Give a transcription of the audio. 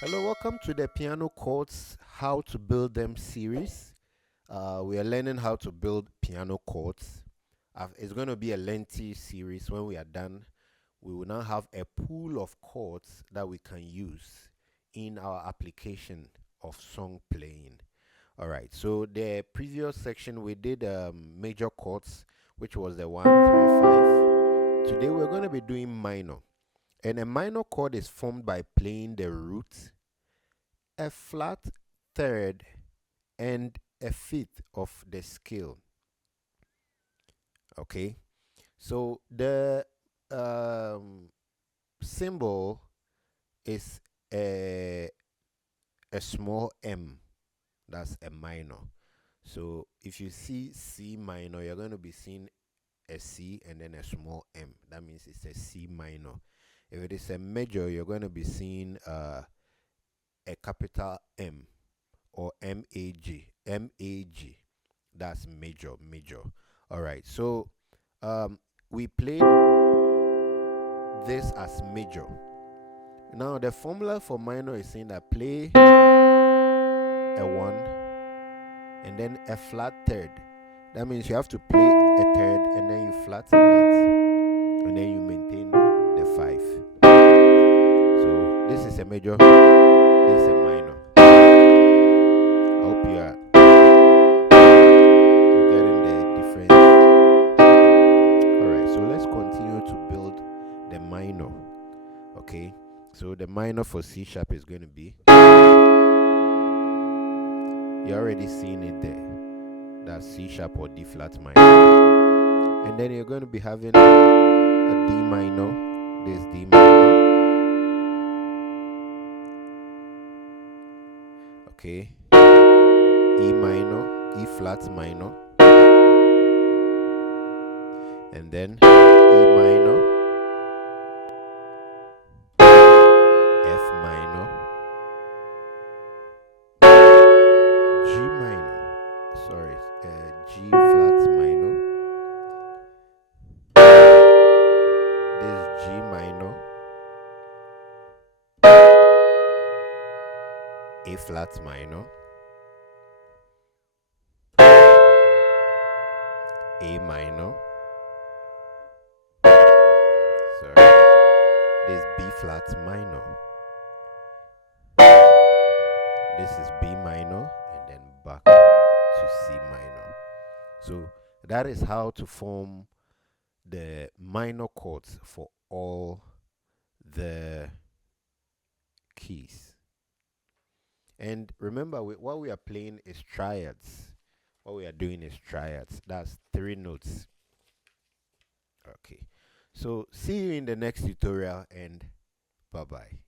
Hello, welcome to the Piano Chords How to Build Them series. We are learning how to build piano chords. It's going to be a lengthy series. When we are done, we will now have a pool of chords that we can use in our application of song playing. All right, so the previous section we did major chords, which was the 1, 3, 5. Today we're going to be doing minor. And a minor chord is formed by playing the root, a flat third, and a fifth of the scale. Okay, so the symbol is a small m. That's a minor. So if you see C minor, you're going to be seeing a C and then a small m. That means it's a C minor. If it is a major, you're going to be seeing a capital M or MAG. MAG. That's major. All right. So we played this as major. Now the formula for minor is saying that play a 1 and then a flat third. That means you have to play a third and then you flatten it and then you maintain the 5. So this is a major, this is a minor. I hope you're getting the difference. Alright, so let's continue to build the minor. Okay, so the minor for C sharp is going to be, you're already seeing it there. That's C sharp or D flat minor. And then you're going to be having a D minor. This D minor. Okay. E minor, E flat minor. And then E minor, F minor, G minor. Sorry, G flat minor. This G minor, A flat minor, A minor. Sorry, this B flat minor. This is B minor and then back to C minor. So that is how to form the minor chords for all the keys. And remember, what we are playing is triads. What we are doing is triads. That's 3 notes. Okay. So see you in the next tutorial and bye-bye.